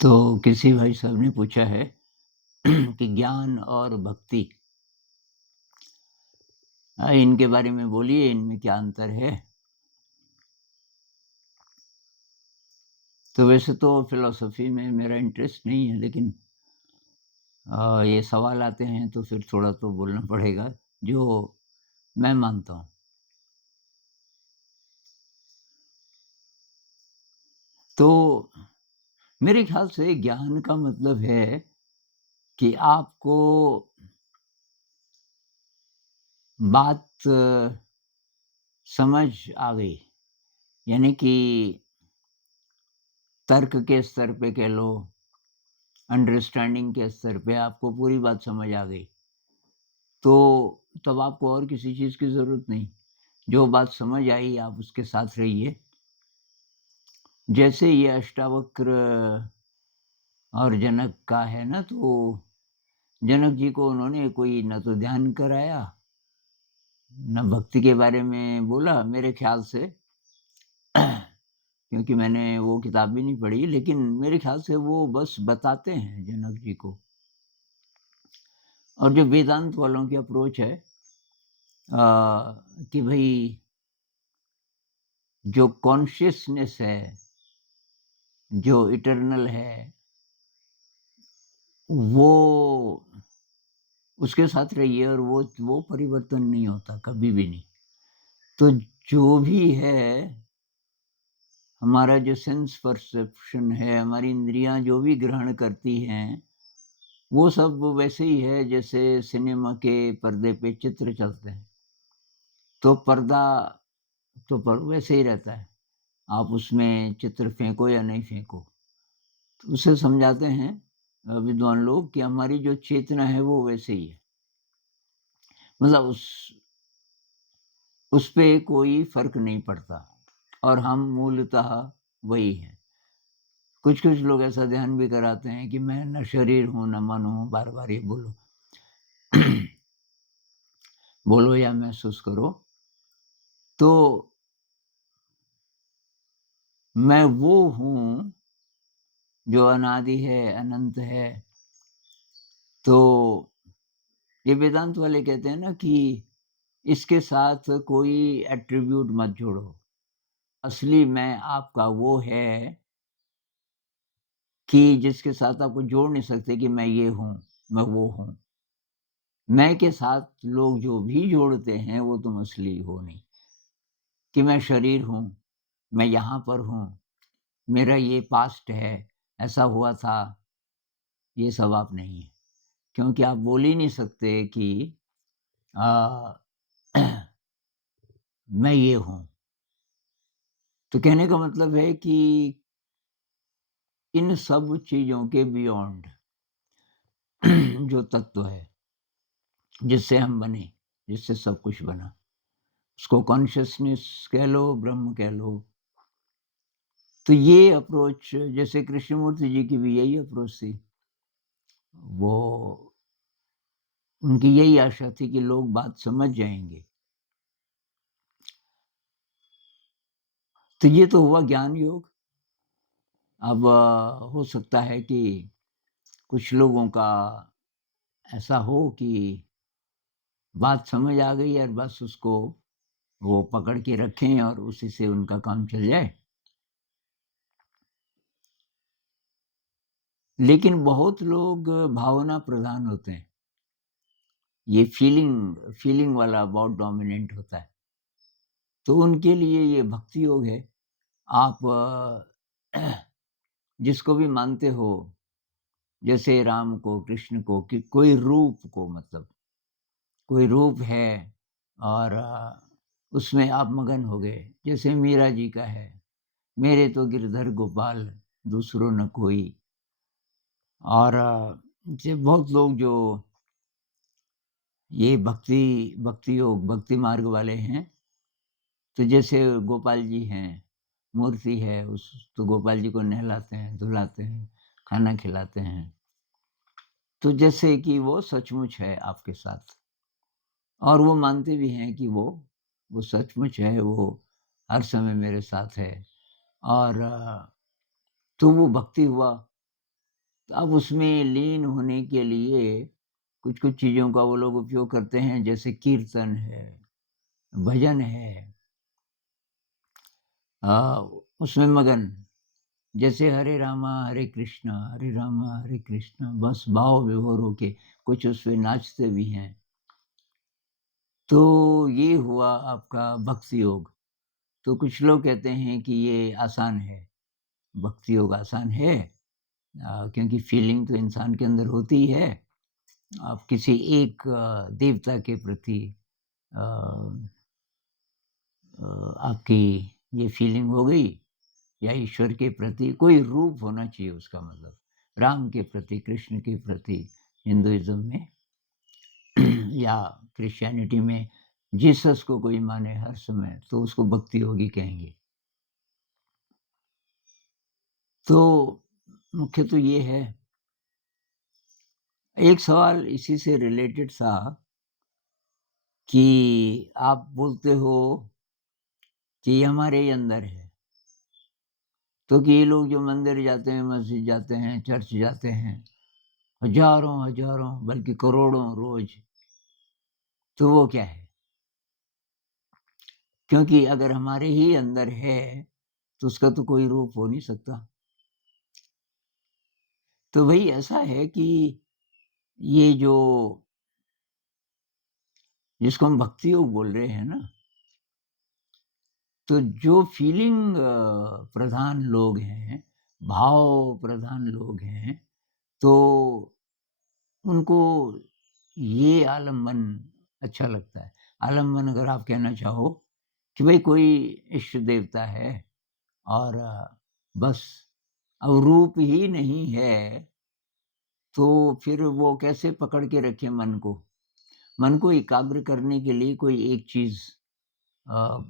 तो किसी भाई साहब ने पूछा है कि ज्ञान और भक्ति इनके बारे में बोलिए, इनमें क्या अंतर है? तो वैसे तो फ़िलॉसफ़ी में मेरा इंटरेस्ट नहीं है, लेकिन ये सवाल आते हैं तो फिर थोड़ा तो बोलना पड़ेगा, जो मैं मानता हूँ। तो मेरे ख़्याल से ज्ञान का मतलब है कि आपको बात समझ आ गई, यानी कि तर्क के स्तर पे कह लो, अंडरस्टैंडिंग के स्तर पे आपको पूरी बात समझ आ गई। तो तब आपको और किसी चीज़ की ज़रूरत नहीं। जो बात समझ आई आप उसके साथ रहिए। जैसे ये अष्टावक्र और जनक का है ना, तो जनक जी को उन्होंने कोई ना तो ध्यान कराया, ना भक्ति के बारे में बोला मेरे ख़्याल से। क्योंकि मैंने वो किताब भी नहीं पढ़ी, लेकिन मेरे ख़्याल से वो बस बताते हैं जनक जी को। और जो वेदांत वालों की अप्रोच है कि भई जो कॉन्शियसनेस है, जो इटर्नल है, वो उसके साथ रहिए और वो परिवर्तन नहीं होता, कभी भी नहीं। तो जो भी है, हमारा जो सेंस परसेप्शन है, हमारी इंद्रियाँ जो भी ग्रहण करती हैं, वो सब वैसे ही है जैसे सिनेमा के पर्दे पे चित्र चलते हैं। तो पर्दा तो वैसे ही रहता है, आप उसमें चित्र फेंको या नहीं फेंको। तो उसे समझाते हैं विद्वान लोग कि हमारी जो चेतना है वो वैसे ही है। मतलब उस पे कोई फ़र्क नहीं पड़ता और हम मूलतः वही हैं। कुछ-कुछ लोग ऐसा ध्यान भी कराते हैं कि मैं न शरीर हूँ, न मन हूँ, बार-बार ये बोलो। बोलो या महसूस करो। तो मैं वो हूँ जो अनादि है, अनंत है। तो ये वेदांत वाले कहते हैं ना कि इसके साथ कोई एट्रिब्यूट मत जोड़ो। असली मैं आपका वो है कि जिसके साथ आप जोड़ नहीं सकते कि मैं ये हूँ, मैं वो हूँ। मैं के साथ लोग जो भी जोड़ते हैं वो तुम असली हो नहीं। कि मैं शरीर हूँ, मैं यहाँ पर हूँ, मेरा ये पास्ट है, ऐसा हुआ था, ये सब आप नहीं है। क्योंकि आप बोल ही नहीं सकते कि अ, मैं ये हूँ। तो कहने का मतलब है कि इन सब चीज़ों के बियॉन्ड जो तत्व है, जिससे हम बने, जिससे सब कुछ बना, उसको कॉन्शियसनेस कह लो, ब्रह्म कह लो। तो ये अप्रोच जैसे कृष्णमूर्ति जी की भी यही अप्रोच थी। वो उनकी यही आशा थी कि लोग बात समझ जाएँगे। तो ये तो हुआ ज्ञान योग। अब हो सकता है कि कुछ लोगों का ऐसा हो कि बात समझ आ गई और बस उसको वो पकड़ के रखें और उसी से उनका काम चल जाए। लेकिन बहुत लोग भावना प्रधान होते हैं। ये फीलिंग वाला बहुत डोमिनेंट होता है। तो उनके लिए ये भक्ति योग है। आप जिसको भी मानते हो, जैसे राम को, कृष्ण को, कि कोई रूप को, मतलब कोई रूप है और उसमें आप मगन हो गए। जैसे मीरा जी का है, मेरे तो गिरधर गोपाल दूसरों न कोई। और जे बहुत लोग जो ये भक्ति योग, भक्ति मार्ग वाले हैं, तो जैसे गोपाल जी हैं, मूर्ति है, उस तो गोपाल जी को नहलाते हैं, धुलाते हैं, खाना खिलाते हैं। तो जैसे कि वो सचमुच है आपके साथ और वो मानते भी हैं कि वो सचमुच है, वो हर समय मेरे साथ है। और तो वो भक्ति हुआ। तो अब उसमें लीन होने के लिए कुछ-कुछ चीज़ों का वो लोग उपयोग करते हैं, जैसे कीर्तन है, भजन है, अ, उसमें मगन, जैसे हरे रामा हरे कृष्णा, बस भाव विभोर होके कुछ उसपे नाचते भी हैं। तो ये हुआ आपका भक्ति योग। तो कुछ लोग कहते हैं कि ये आसान है, भक्ति योग आसान है, क्योंकि फीलिंग तो इंसान के अंदर होती ही है। आप किसी एक देवता के प्रति अ आपकी ये फीलिंग हो गई, या ईश्वर के प्रति कोई रूप होना चाहिए उसका मतलब। राम के प्रति, कृष्ण के प्रति, हिंदुइज़्म में या क्रिश्चियनिटी में जीसस को कोई माने हर समय, तो उसको भक्ति योगी कहेंगे। तो मुख्य तो ये है। एक सवाल इसी से रिलेटेड था कि आप बोलते हो कि ये हमारे ही अंदर है। तो कि ये लोग जो मंदिर जाते हैं, मस्जिद जाते हैं, चर्च जाते हैं, हज़ारों-हज़ारों बल्कि करोड़ों रोज़, तो वो क्या है? क्योंकि अगर हमारे ही अंदर है, तो उसका तो कोई रूप हो नहीं सकता। तो भई ऐसा है कि ये जो जिसको हम भक्ति योग बोल रहे हैं ना, तो जो फीलिंग प्रधान लोग हैं, भाव प्रधान लोग हैं, तो उनको ये आलम्बन अच्छा लगता है। आलम्बन अगर आप कहना चाहो कि भई कोई इष्ट देवता है और बस अब रूप ही नहीं है, तो फिर वो कैसे पकड़ के रखे मन को? मन को एकाग्र करने के लिए कोई एक चीज़, अ,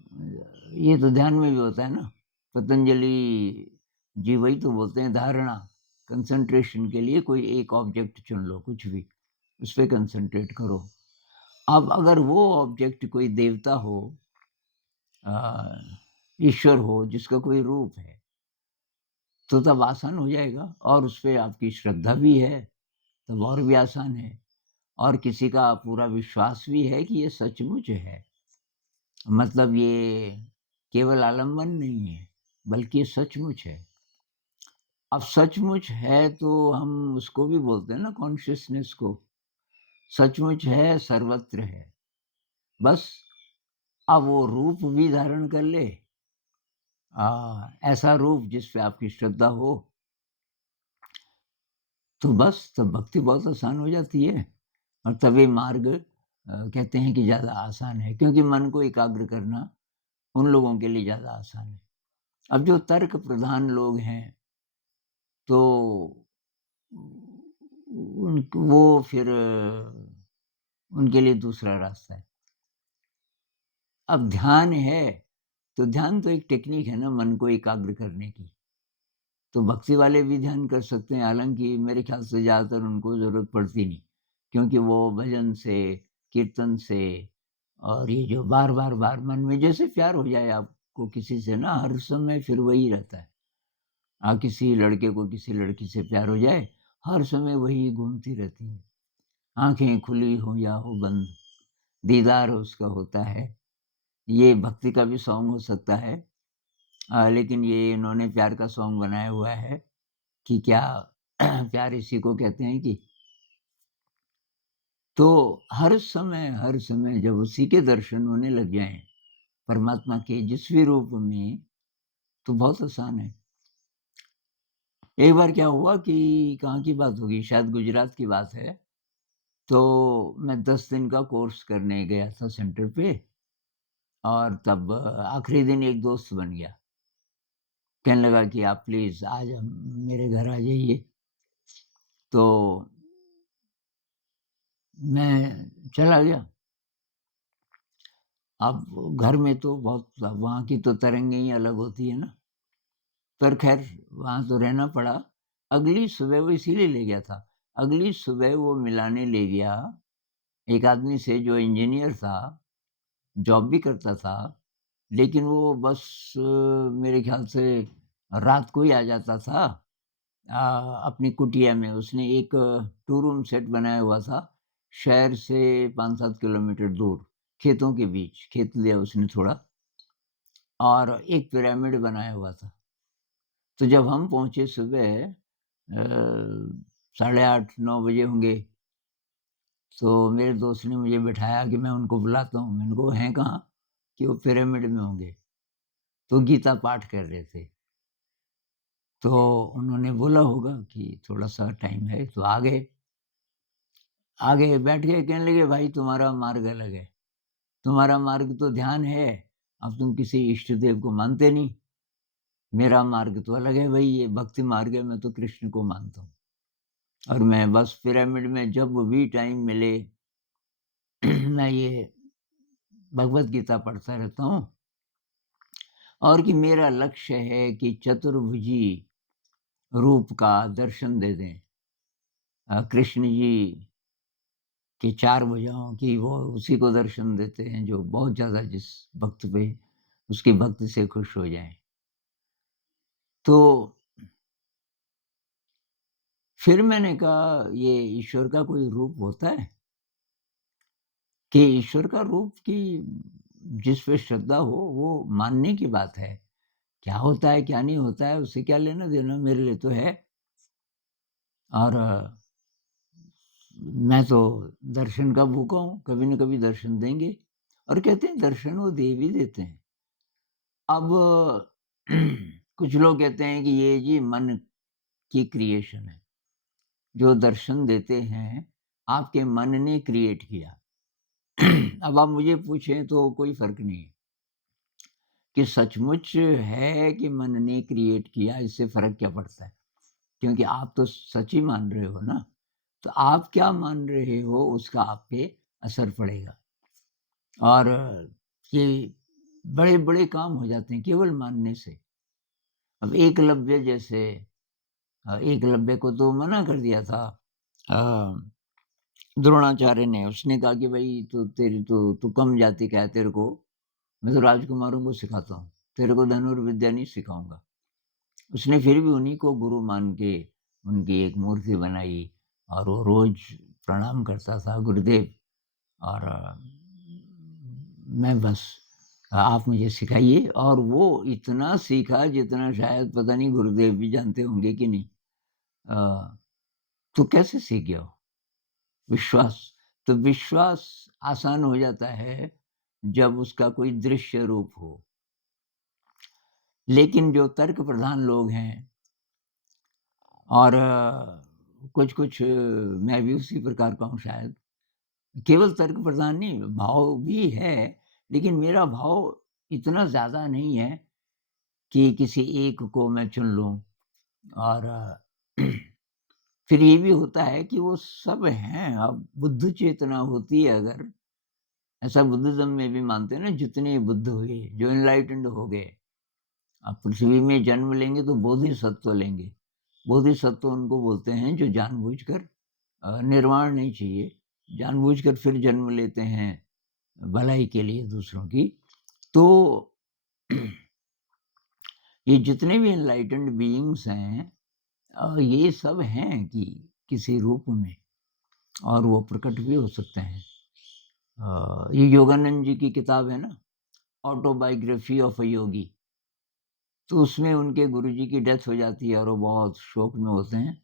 ये तो ध्यान में भी होता है ना, पतंजलि जी वही तो बोलते हैं धारणा, कंसंट्रेशन के लिए कोई एक ऑब्जेक्ट चुन लो, कुछ भी, उस पे कंसंट्रेट करो। अब अगर वो ऑब्जेक्ट कोई देवता हो, अ, ईश्वर हो जिसका कोई रूप है, तो तब आसान हो जाएगा और उसपे आपकी श्रद्धा भी है, तब और भी आसान है, और किसी का पूरा विश्वास भी है कि ये सचमुच है। मतलब ये केवल आलंबन नहीं है, बल्कि ये सचमुच है। अब सचमुच है तो हम उसको भी बोलते हैं ना, कॉन्शियसनेस को। सचमुच है, सर्वत्र है। बस अब वो रूप भी धारण कर ले, ऐसा रूप जिस पे आपकी श्रद्धा हो, तो बस तब भक्ति बहुत आसान हो जाती है। और तब ये मार्ग कहते हैं कि ज़्यादा आसान है, क्योंकि मन को एकाग्र करना उन लोगों के लिए ज़्यादा आसान है। अब जो तर्क प्रधान लोग हैं, तो वो फिर उनके लिए दूसरा रास्ता है। अब ध्यान है, तो ध्यान तो एक टेक्नीक है ना मन को एकाग्र करने की। तो भक्ति वाले भी ध्यान कर सकते हैं, हालाँकि मेरे ख़्याल से ज़्यादातर उनको ज़रूरत पड़ती नहीं, क्योंकि वो भजन से, कीर्तन से, और ये जो बार-बार मन में जैसे प्यार हो जाए आपको किसी से ना, हर समय फिर वही रहता है। किसी लड़के को किसी लड़की से प्यार हो जाए, हर समय वही घूमती रहती है। आँखें खुली हों या हो बंद, दीदार उसका होता है। ये भक्ति का भी सॉन्ग हो सकता है, लेकिन ये इन्होंने प्यार का सॉन्ग बनाया हुआ है कि क्या प्यार इसी को कहते हैं कि। तो हर समय जब उसी के दर्शन होने लग जाएँ, परमात्मा के जिस भी रूप में, तो बहुत आसान है। एक बार क्या हुआ कि कहाँ की बात होगी, शायद गुजरात की बात है। तो मैं 10 दिन का कोर्स करने गया था सेंटर पे, और तब आखिरी दिन एक दोस्त बन गया। कहने लगा कि आप प्लीज़ आज हम मेरे घर आ जाइए। तो मैं चला गया। अब घर में तो बहुत, वहाँ की तो तरंगें ही अलग होती है ना, पर ख़ैर वहाँ तो रहना पड़ा। अगली सुबह वो इसीलिए ले गया था। अगली सुबह वो मिलाने ले गया एक आदमी से जो इंजीनियर था, जॉब भी करता था, लेकिन वो बस मेरे ख़्याल से रात को ही आ जाता था, अपनी कुटिया में उसने एक 2 रूम सेट बनाया हुआ था, शहर से 5-7 किलोमीटर दूर, खेतों के बीच, खेत लिया उसने थोड़ा और एक पिरामिड बनाया हुआ था। तो जब हम पहुँचे सुबह साढ़े 8-9 बजे होंगे, तो मेरे दोस्त ने मुझे बिठाया कि मैं उनको बुलाता हूँ। मैंने कहा, "वो हैं कहाँ?" कि वो पिरामिड में होंगे। तो गीता पाठ कर रहे थे। तो उन्होंने बोला होगा कि थोड़ा-सा टाइम है, तो आ गए। आगे बैठ गए, कहने लगे, "भाई तुम्हारा मार्ग अलग है। तुम्हारा मार्ग तो ध्यान है, अब तुम किसी इष्ट देव को मानते नहीं। मेरा मार्ग तो अलग है भई, ये भक्ति मार्ग है, मैं तो कृष्ण को मानता हूँ। और मैं बस पिरामिड में जब भी टाइम मिले मैं ये भगवत गीता पढ़ता रहता हूँ और कि मेरा लक्ष्य है कि चतुर्भुजी रूप का दर्शन दे दें। कृष्ण जी की 4 भुजाओं की वो उसी को दर्शन देते हैं जो बहुत ज़्यादा जिस भक्त पे उसकी भक्ति से खुश हो जाएँ। तो फिर मैंने कहा ये ईश्वर का कोई रूप होता है? कि ईश्वर का रूप की जिस पे श्रद्धा हो वो मानने की बात है। क्या होता है, क्या नहीं होता है, उससे क्या लेना-देना, मेरे लिए तो है। और मैं तो दर्शन का भूखा हूँ, कभी न कभी दर्शन देंगे और कहते हैं दर्शन वो दे भी देते हैं। अब कुछ लोग कहते हैं कि ये जी मन की क्रिएशन है, जो दर्शन देते हैं, आपके मन ने क्रिएट किया। अब आप मुझे पूछें तो कोई फ़र्क नहीं है कि सचमुच है कि मन ने क्रिएट किया, इससे फ़र्क क्या पड़ता है? क्योंकि आप तो सच ही मान रहे हो ना, तो आप क्या मान रहे हो उसका आप पे असर पड़ेगा। और ये बड़े-बड़े काम हो जाते हैं केवल मानने से। अब एकलव्य जैसे एकलव्य को तो मना कर दिया था अ, द्रोणाचार्य ने, उसने कहा कि भई तू कम जाति का है, तेरे को मैं तो राजकुमारों को सिखाता हूँ, तेरे को धनुर्विद्या नहीं सिखाऊँगा। उसने फिर भी उन्हीं को गुरु मान के उनकी एक मूर्ति बनाई और वो रोज़ प्रणाम करता था, गुरुदेव। और मैं बस आप मुझे सिखाइए, और वो इतना सीखा जितना शायद पता नहीं गुरुदेव भी जानते होंगे कि नहीं। अ, तो कैसे सीख गया वो? विश्वास। तो विश्वास आसान हो जाता है जब उसका कोई दृश्य रूप हो। लेकिन जो तर्क प्रधान लोग हैं और कुछ-कुछ मैं भी उसी प्रकार का हूँ शायद। केवल तर्क प्रधान नहीं, भाव भी है, लेकिन मेरा भाव इतना ज़्यादा नहीं है कि किसी एक को मैं चुन लूँ। और फिर ये भी होता है कि वो सब हैं, अब बुद्ध चेतना होती है अगर, ऐसा बुद्धिज़्म में भी मानते हैं ना, जितने बुद्ध हुए, जो एनलाइटेंड हो गए, अब पृथ्वी में जन्म लेंगे तो बोधिसत्व लेंगे। बोधिसत्व उनको बोलते हैं जो जानबूझकर निर्वाण नहीं चाहिए, जानबूझकर फिर जन्म लेते हैं भलाई के लिए दूसरों की। तो ये जितने भी एनलाइटेंड बीइंग्स हैं ये सब हैं कि किसी रूप में, और वो प्रकट भी हो सकते हैं। ये योगानंद जी की किताब है ना, ऑटोबायोग्राफी ऑफ अ योगी। तो उसमें उनके गुरुजी की डेथ हो जाती है और वो बहुत शोक में होते हैं।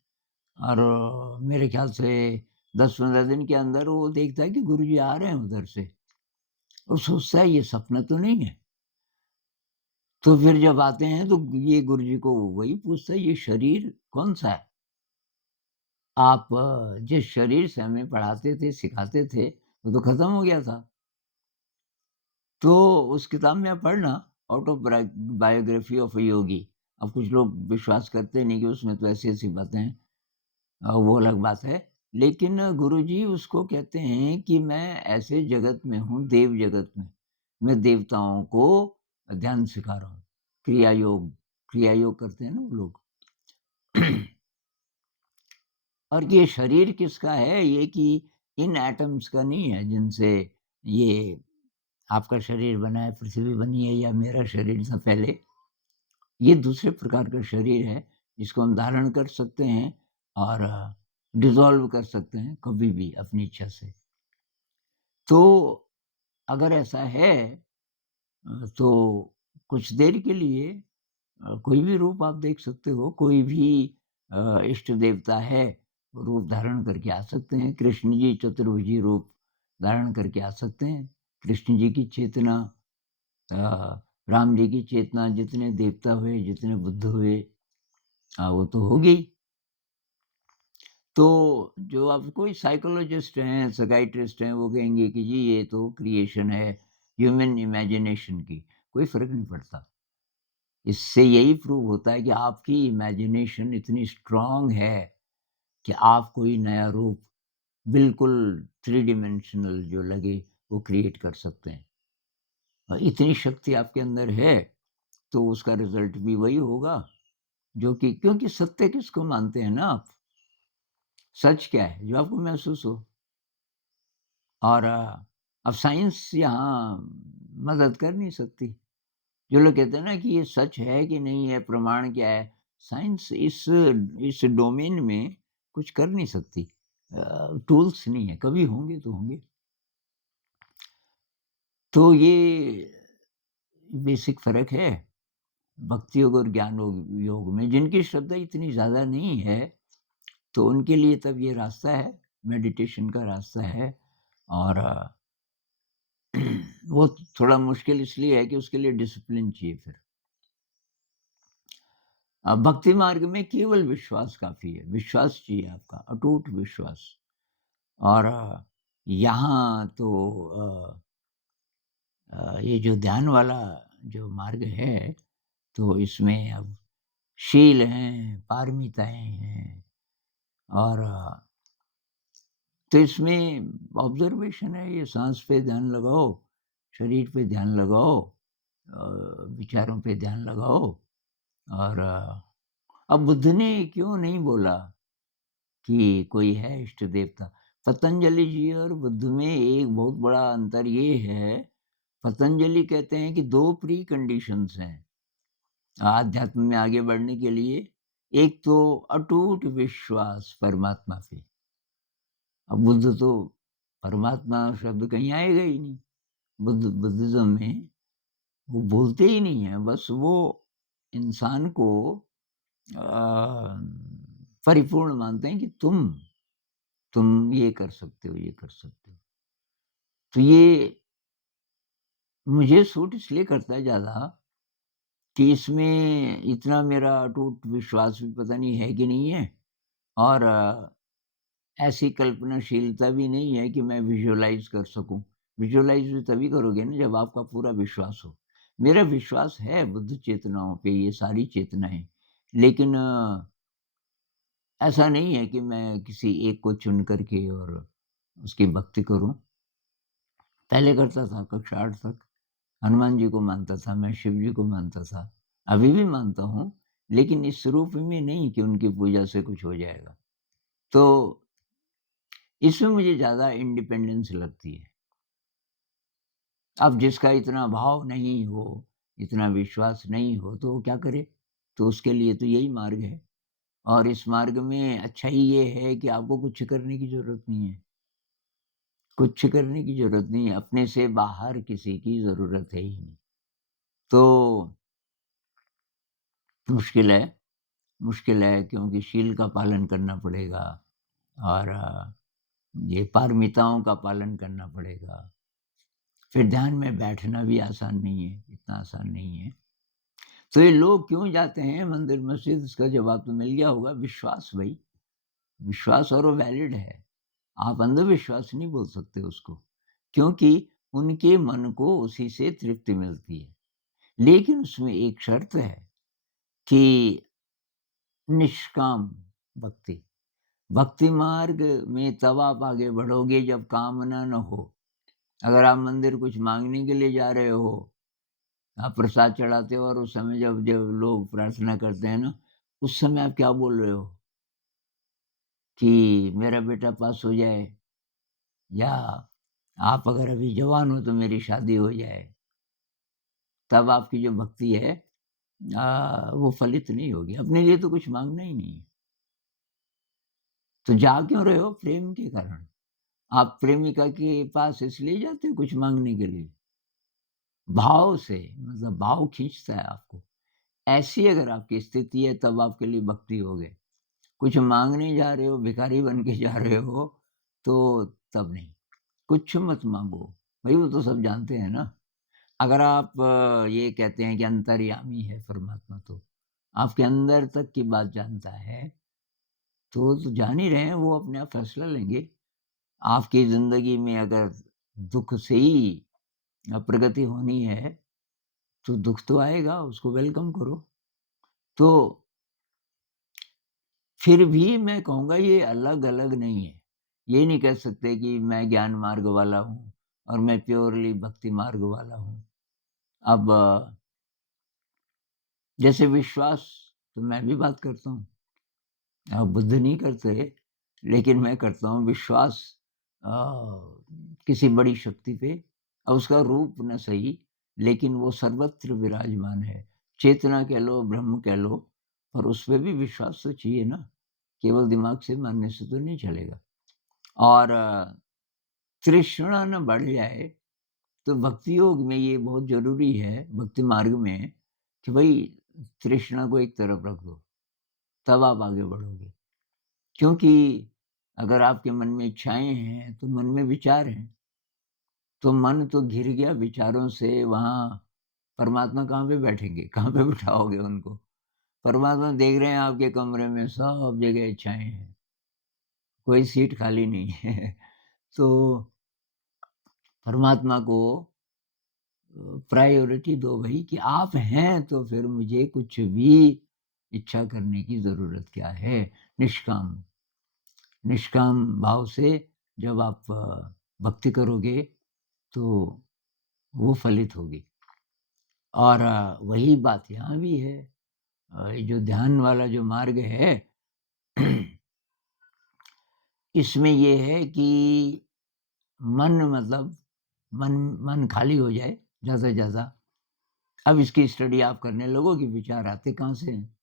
और मेरे ख्याल से 10-15 दिन के अंदर वो देखता है कि गुरुजी आ रहे हैं उधर से, और सोचता है ये सपना तो नहीं है। तो फिर जब आते हैं तो ये गुरुजी को वही पूछता है, ये शरीर कौन-सा है? आप जिस शरीर से हमें पढ़ाते थे, सिखाते थे, वो तो खत्म हो गया था। तो उस किताब में आप पढ़ना, बायोग्राफी ऑफ अ योगी। अब कुछ लोग विश्वास करते नहीं कि उसमें तो ऐसी-ऐसी बातें हैं, वो अलग बात है। लेकिन गुरुजी उसको कहते हैं कि मैं ऐसे जगत में हूँ, देव जगत में। मैं देवताओं को ध्यान सिखा रहा हूँ। क्रिया योग, क्रिया योग करते हैं ना वो लोग। और ये शरीर किसका है? ये कि इन एटम्स का नहीं है जिनसे ये आपका शरीर बना है, पृथ्वी बनी है या मेरा शरीर था पहले। ये दूसरे प्रकार का शरीर है जिसको हम धारण कर सकते हैं और डिज़ॉल्व कर सकते हैं कभी भी अपनी इच्छा से। तो अगर ऐसा है तो कुछ देर के लिए कोई भी रूप आप देख सकते हो, कोई भी इष्ट देवता है, रूप धारण करके आ सकते हैं। कृष्ण जी चतुर्भुजी रूप धारण करके आ सकते हैं। कृष्ण जी की चेतना, अ, राम जी की चेतना, जितने देवता हुए, जितने बुद्ध हुए, वो तो होगी। तो जो अब कोई साइकोलॉजिस्ट हैं, साइकियाट्रिस्ट हैं, वो कहेंगे कि जी ये तो क्रिएशन है ह्यूमन इमेजिनेशन की, कोई फ़र्क नहीं पड़ता। इससे यही प्रूव होता है कि आपकी इमेजिनेशन इतनी स्ट्रॉन्ग है कि आप कोई नया रूप बिल्कुल थ्री डिमेंशनल जो लगे वो क्रिएट कर सकते हैं। इतनी शक्ति आपके अंदर है तो उसका रिज़ल्ट भी वही होगा जो कि, क्योंकि सत्य किसको मानते हैं ना आप? सच क्या है? जो आपको महसूस हो। और अब साइंस यहाँ मदद कर नहीं सकती। जो लोग कहते हैं ना कि ये सच है कि नहीं है, प्रमाण क्या है? साइंस इस डोमेन में कुछ कर नहीं सकती। टूल्स नहीं है, कभी होंगे तो होंगे। तो ये बेसिक फ़र्क है भक्ति योग और ज्ञान योग में। जिनकी श्रद्धा इतनी ज़्यादा नहीं है, तो उनके लिए तब ये रास्ता है, मेडिटेशन का रास्ता है। और वो थोड़ा मुश्किल इसलिए है कि उसके लिए डिसिप्लिन चाहिए फिर। भक्ति मार्ग में केवल विश्वास काफ़ी है, विश्वास चाहिए आपका, अटूट विश्वास। और यहाँ तो ये जो ध्यान वाला जो मार्ग है, तो इसमें अब शील हैं, पारमिताएँ हैं और तो इसमें ऑब्ज़र्वेशन है, ये साँस पे ध्यान लगाओ, शरीर पे ध्यान लगाओ, विचारों पे ध्यान लगाओ। और अब बुद्ध ने क्यों नहीं बोला कि कोई है इष्ट देवता? पतंजलि जी और बुद्ध में एक बहुत बड़ा अंतर ये है, पतंजलि कहते हैं कि 2 प्री कंडीशंस हैं आध्यात्म में आगे बढ़ने के लिए। एक तो अटूट विश्वास परमात्मा पे। अब बुद्ध तो परमात्मा शब्द कहीं आएगा ही नहीं। बुद्धिज़्म में वो बोलते ही नहीं है, बस वो इंसान को अ, परिपूर्ण मानते हैं कि तुम ये कर सकते हो, ये कर सकते हो। तो ये मुझे सूट इसलिए करता है ज़्यादा कि इसमें इतना मेरा अटूट विश्वास भी पता नहीं है कि नहीं है। और ऐसी कल्पनाशीलता भी नहीं है कि मैं विज़ुअलाइज़ कर सकूँ। विज़ुअलाइज़ भी तभी करोगे ना जब आपका पूरा विश्वास हो। मेरा विश्वास है बुद्ध चेतनाओं पे, ये सारी चेतनाएँ। लेकिन ऐसा नहीं है कि मैं किसी एक को चुन कर के और उसकी भक्ति करूँ। पहले करता था कक्षा 8 तक। हनुमान जी को मानता था, मैं शिव जी को मानता था। अभी भी मानता हूँ, लेकिन इस रूप में नहीं कि उनकी पूजा से कुछ हो जाएगा। तो इसमें मुझे ज़्यादा इंडिपेंडेंस लगती है। अब जिसका इतना भाव नहीं हो, इतना विश्वास नहीं हो, तो वो क्या करे? तो उसके लिए तो यही मार्ग है। और इस मार्ग में अच्छाई ये है कि आपको कुछ करने की ज़रूरत नहीं है। कुछ करने की ज़रूरत नहीं है, अपने से बाहर किसी की ज़रूरत है ही नहीं। तो मुश्किल है, मुश्किल है क्योंकि शील का पालन करना पड़ेगा और ये पारमिताओं का पालन करना पड़ेगा। फिर ध्यान में बैठना भी आसान नहीं है, इतना आसान नहीं है। तो ये लोग क्यों जाते हैं मंदिर मस्जिद, इसका जवाब तो मिल गया होगा, विश्वास भई, विश्वास और वो वैलिड है। आप अंधविश्वास नहीं बोल सकते उसको, क्योंकि उनके मन को उसी से तृप्ति मिलती है। लेकिन उसमें एक शर्त है कि निष्काम भक्ति। भक्ति मार्ग में तब आप आगे बढ़ोगे जब कामना न हो। अगर आप मंदिर कुछ माँगने के लिए जा रहे हो, आप प्रसाद चढ़ाते हो और उस समय जब जब लोग प्रार्थना करते हैं ना, उस समय आप क्या बोल रहे हो कि मेरा बेटा पास हो जाए, या आप अगर अभी जवान हो तो मेरी शादी हो जाए। तब आपकी जो भक्ति है वो फलित नहीं होगी। अपने लिए तो कुछ माँगना ही नहीं है। तो जा क्यों रहे हो? प्रेम के कारण। आप प्रेमिका के पास इसलिए जाते हो कुछ माँगने के लिए? भाव से, मतलब भाव खींचता है आपको। ऐसी अगर आपकी स्थिति है तब आपके लिए भक्ति हो गई। कुछ माँगने जा रहे हो, भिखारी बन के जा रहे हो, तो तब नहीं। कुछ मत माँगो, भई वो तो सब जानते हैं ना। अगर आप ये कहते हैं कि अंतर्यामी है परमात्मा तो, आपके अंदर तक की बात जानता है, तो जान ही रहे हैं वो अपने आप फैसला लेंगे। आपकी ज़िंदगी में अगर दुःख से ही प्रगति होनी है, तो दुःख तो आएगा, उसको वेलकम करो। तो फिर भी मैं कहूँगा ये अलग-अलग नहीं है। ये नहीं कह सकते कि मैं ज्ञान मार्ग वाला हूँ और मैं प्योरली भक्ति मार्ग वाला हूँ। अब जैसे विश्वास, तो मैं भी बात करता हूँ। बुद्ध नहीं करते, लेकिन मैं करता हूँ विश्वास अ, किसी बड़ी शक्ति पे। अब उसका रूप ना सही, लेकिन वो सर्वत्र विराजमान है। चेतना कह लो, ब्रह्म कह लो, पर उसपे भी विश्वास तो चाहिए ना। केवल दिमाग से मानने से तो नहीं चलेगा। और तृष्णा ना बढ़ जाए, तो भक्ति योग में ये बहुत ज़रूरी है, भक्ति मार्ग में, कि भई तृष्णा को एक तरफ रख दो, तब आप आगे बढ़ोगे। क्योंकि अगर आपके मन में इच्छाएँ हैं, तो मन में विचार हैं, तो मन तो घिर गया विचारों से, वहाँ परमात्मा कहाँ पे बैठेंगे? कहाँ पे बिठाओगे उनको? परमात्मा देख रहे हैं आपके कमरे में सब जगह इच्छाएँ हैं, कोई सीट खाली नहीं है। तो परमात्मा को प्रायोरिटी दो भई कि आप हैं तो फिर मुझे कुछ भी इच्छा करने की ज़रूरत क्या है? निष्काम, निष्काम भाव से जब आप भक्ति करोगे तो वो फलित होगी। और वही बात यहाँ भी है। ये जो ध्यान वाला जो मार्ग है, इसमें ये है कि मन, मतलब मन मन खाली हो जाए ज़्यादा से ज़्यादा। अब इसकी स्टडी आप करने लगोगे, विचार आते कहाँ से हैं?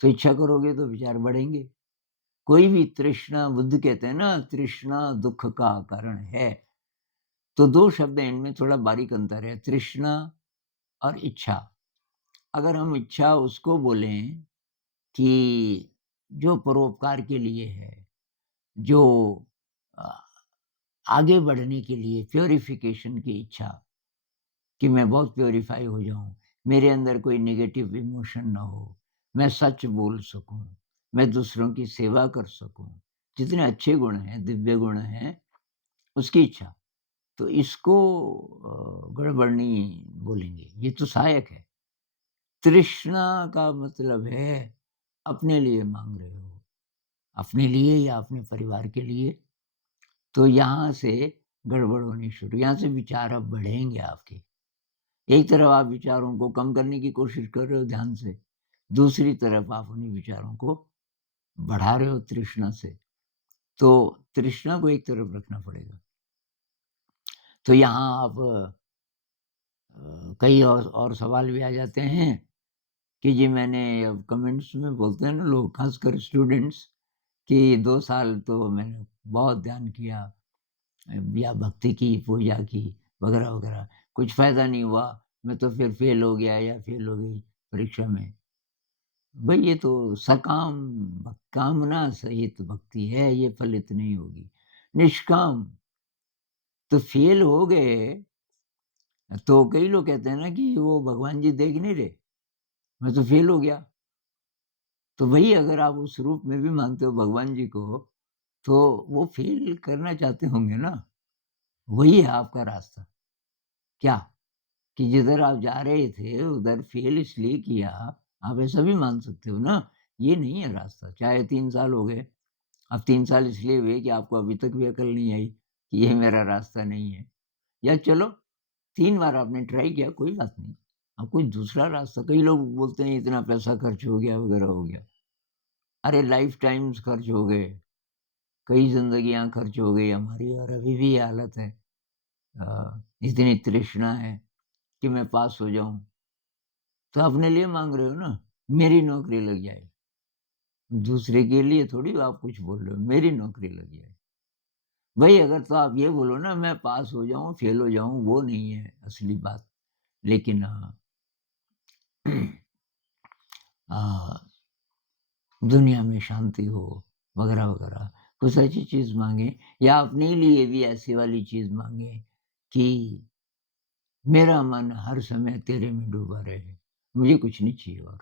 तो इच्छा करोगे तो विचार बढ़ेंगे। कोई भी तृष्णा, बुद्ध कहते हैं ना, तृष्णा दुःख का कारण है। तो 2 शब्द हैं, इनमें थोड़ा बारीक अंतर है, तृष्णा और इच्छा। अगर हम इच्छा उसको बोलें कि जो परोपकार के लिए है, जो अ, आगे बढ़ने के लिए प्यूरिफिकेशन की इच्छा, कि मैं बहुत प्यूरिफ़ाई हो जाऊँ, मेरे अंदर कोई नेगेटिव इमोशन ना हो, मैं सच बोल सकूँ, मैं दूसरों की सेवा कर सकूँ, जितने अच्छे गुण हैं, दिव्य गुण हैं, उसकी इच्छा। तो इसको गड़बड़ नहीं बोलेंगे, ये तो सहायक है। तृष्णा का मतलब है अपने लिए माँग रहे हो, अपने लिए या अपने परिवार के लिए, तो यहाँ से गड़बड़ होनी शुरू, यहाँ से विचार अब बढ़ेंगे आपके। एक तरफ आप विचारों को कम करने की कोशिश कर रहे हो ध्यान से, दूसरी तरफ आप उन्हीं विचारों को बढ़ा रहे हो तृष्णा से, तो तृष्णा को एक तरफ रखना पड़ेगा। तो यहाँ आप कई और सवाल भी आ जाते हैं कि जी मैंने, अब कमेंट्स में बोलते हैं ना लोग, खासकर स्टूडेंट्स, कि 2 साल तो मैंने बहुत ध्यान किया, या भक्ति की, पूजा की, वगैरह-वगैरह, कुछ फ़ायदा नहीं हुआ, मैं तो फिर फ़ेल हो गया या फ़ेल हो गई परीक्षा में। भई ये तो सकाम कामना सहित भक्ति है, ये फलित नहीं होगी। निष्काम, तो फ़ेल हो गए, तो कई लोग कहते हैं ना कि वो भगवान जी देख नहीं रहे, मैं तो फ़ेल हो गया। तो वही अगर आप उस रूप में भी मानते हो भगवान जी को, तो वो फ़ेल करना चाहते होंगे ना, वही है आपका रास्ता। क्या? कि जिधर आप जा रहे थे उधर फ़ेल इसलिए किया, आप ऐसा भी मान सकते हो ना, ये नहीं है रास्ता। चाहे 3 साल हो गए, अब 3 साल इसलिए हुए कि आपको अभी तक भी अकल नहीं आई कि ये मेरा रास्ता नहीं है। या चलो 3 बार आपने ट्राई किया, कोई बात नहीं। अब कोई दूसरा रास्ता, कई लोग बोलते हैं इतना पैसा खर्च हो गया, वगैरह हो गया। अरे लाइफ़ टाइम्स खर्च हो गए, कई ज़िंदगियाँ खर्च हो गई हमारी, और अभी भी ये हालत है। इतनी तृष्णा है कि मैं पास हो जाऊँ। तो अपने लिए माँग रहे हो ना, मेरी नौकरी लग जाए। दूसरे के लिए थोड़ी आप कुछ बोल रहे हो, मेरी नौकरी लग जाए। भई अगर तो आप ये बोलो ना मैं पास हो जाऊँ, फेल हो जाऊँ, वो नहीं है असली बात। लेकिन अ, दुनिया में शांति हो, वगैरह-वगैरह, कुछ ऐसी चीज़ माँगे या अपने लिए भी ऐसी वाली चीज़ माँगे कि मेरा मन हर समय तेरे में डूबा रहे, मुझे कुछ नहीं चाहिए और।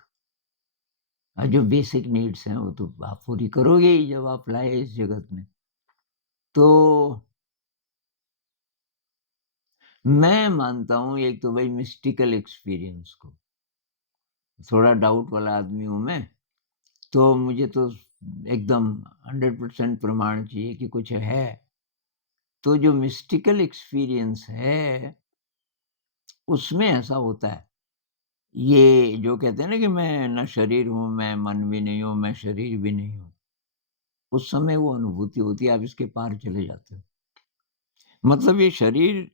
जो बेसिक नीड्स हैं वो तो आप पूरी करोगे ही जब आप लाए इस जगत में। तो मैं मानता हूँ एक तो भाई मिस्टिकल एक्सपीरियंस को, थोड़ा डाउट वाला आदमी हूँ मैं, तो मुझे तो एकदम 100% प्रमाण चाहिए कि कुछ है। तो जो मिस्टिकल एक्सपीरियंस है, उसमें ऐसा होता है। ये जो कहते हैं ना कि मैं ना शरीर हूँ, मैं मन भी नहीं हूँ, मैं शरीर भी नहीं हूँ। उस समय वो अनुभूति होती है, आप इसके पार चले जाते हो। मतलब ये शरीर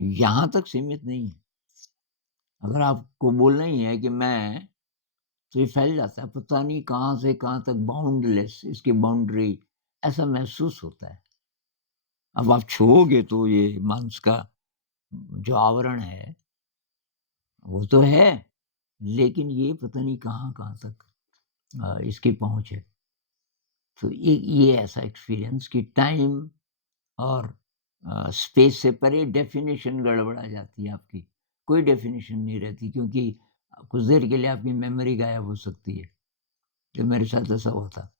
यहाँ तक सीमित नहीं है। अगर आपको बोलना ही है कि मैं, तो ये फैल जाता है, पता नहीं कहाँ से कहाँ तक बाउंडलेस इसकी बाउंड्री ऐसा महसूस होता है। अब आप छुओगे तो ये मांस का जो आवरण है, वो तो है, लेकिन ये पता नहीं कहाँ-कहाँ तक इसकी पहुँच है। तो ये ऐसा एक्सपीरियंस कि टाइम और स्पेस से परे डेफ़िनिशन गड़बड़ा जाती है आपकी। कोई डेफ़िनिशन नहीं रहती क्योंकि कुछ देर के लिए आपकी मेमोरी गायब हो सकती है। जो मेरे साथ ऐसा हुआ था,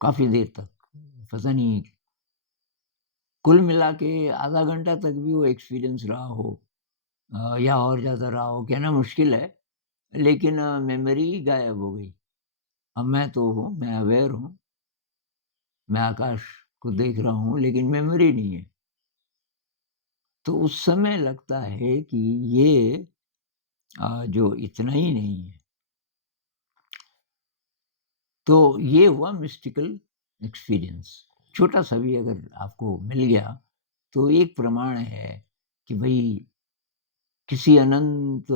काफ़ी देर तक। पता नहीं कुल मिला के आधा घंटा तक भी वो एक्सपीरियंस रहा हो या और ज़्यादा रहा हो, कहना मुश्किल है। लेकिन मेमोरी ही गायब हो गई। अब मैं तो हूँ, मैं अवेयर हूँ, मैं आकाश को देख रहा हूँ लेकिन मेमोरी नहीं है। तो उस समय लगता है कि ये जो इतना ही नहीं है। तो ये हुआ मिस्टिकल एक्सपीरियंस। छोटा-सा भी अगर आपको मिल गया, तो एक प्रमाण है कि भई किसी अनंत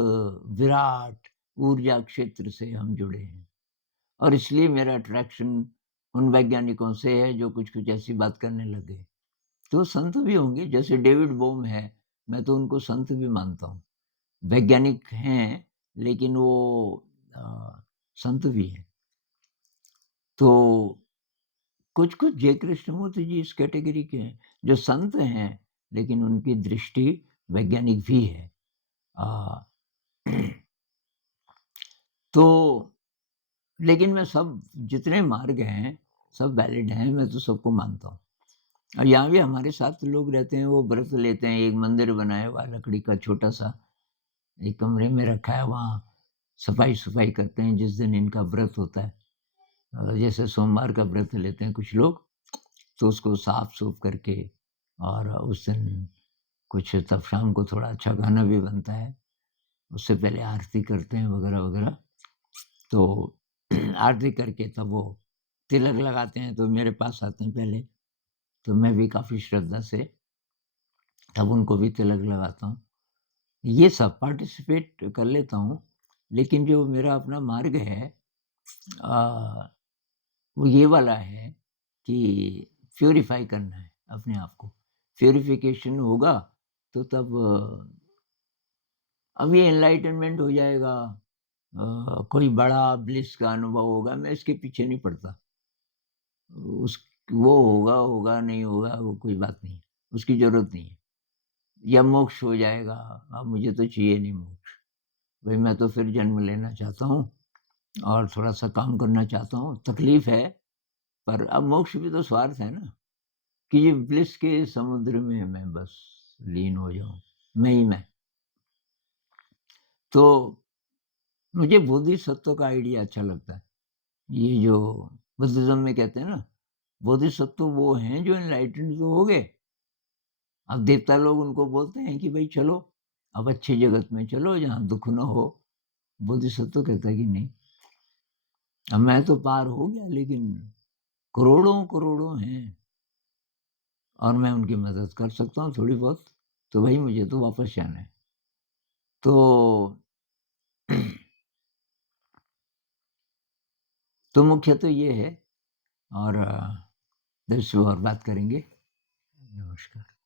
विराट ऊर्जा क्षेत्र से हम जुड़े हैं। और इसलिए मेरा अट्रैक्शन उन वैज्ञानिकों से है जो कुछ-कुछ ऐसी बात करने लग गए। तो संत भी होंगे जैसे डेविड बोह्म है, मैं तो उनको संत भी मानता हूँ। वैज्ञानिक हैं, लेकिन वो अ, संत भी हैं। तो कुछ-कुछ जय कृष्णमूर्ति जी इस कैटेगरी के हैं, जो संत हैं, लेकिन उनकी दृष्टि वैज्ञानिक भी है। अ, तो लेकिन मैं सब जितने मार्ग हैं, सब वैलिड हैं, मैं तो सबको मानता हूँ। और यहाँ भी हमारे साथ लोग रहते हैं, वो व्रत लेते हैं, एक मंदिर बनाया हुआ है लकड़ी का छोटा-सा, एक कमरे में रखा है, वहाँ सफाई-सुफाई करते हैं जिस दिन इनका व्रत होता है। जैसे सोमवार का व्रत लेते हैं कुछ लोग, तो उसको साफ-सूफ करके और उस दिन कुछ तब शाम को थोड़ा अच्छा खाना भी बनता है। उससे पहले आरती करते हैं वगैरह-वगैरह। तो आरती करके तब वो तिलक लगाते हैं, तो मेरे पास आते हैं पहले, तो मैं भी काफ़ी श्रद्धा से तब उनको भी तिलक लगाता हूँ। ये सब पार्टिसिपेट कर लेता हूँ, लेकिन जो मेरा अपना मार्ग है अ, वो ये वाला है कि प्यूरिफ़ाई करना है अपने आप को। प्यूरिफ़िकेशन होगा तो तब अब ये एनलाइटनमेंट हो जाएगा, कोई बड़ा ब्लिस का अनुभव होगा, मैं इसके पीछे नहीं पड़ता। उस वो होगा, नहीं होगा, वो कोई बात नहीं है, उसकी ज़रूरत नहीं है। या मोक्ष हो जाएगा, अब मुझे तो चाहिए नहीं मोक्ष। भई मैं तो फिर जन्म लेना चाहता हूँ और थोड़ा-सा काम करना चाहता हूँ, तकलीफ़ है, पर अब मोक्ष भी तो स्वार्थ है ना, कि ये ब्लिस के समुद्र में मैं बस लीन हो जाऊँ, मैं ही मैं। तो मुझे बोधिसत्व का आइडिया अच्छा लगता है। ये जो बुद्धिज़्म में कहते हैं ना, बोधिसत्व वो हैं जो एनलाइटेंड तो हो गए। अब देवता लोग उनको बोलते हैं कि भई चलो, अब अच्छे जगत में चलो जहाँ दुःख ना हो। बोधिसत्व कहता है कि नहीं, अब मैं तो पार हो गया लेकिन करोड़ों-करोड़ों हैं और मैं उनकी मदद कर सकता हूँ थोड़ी बहुत, तो भई मुझे तो वापस जाना है। तो तो मुख्य तो ये है और दिलसे और बात करेंगे। नमस्कार।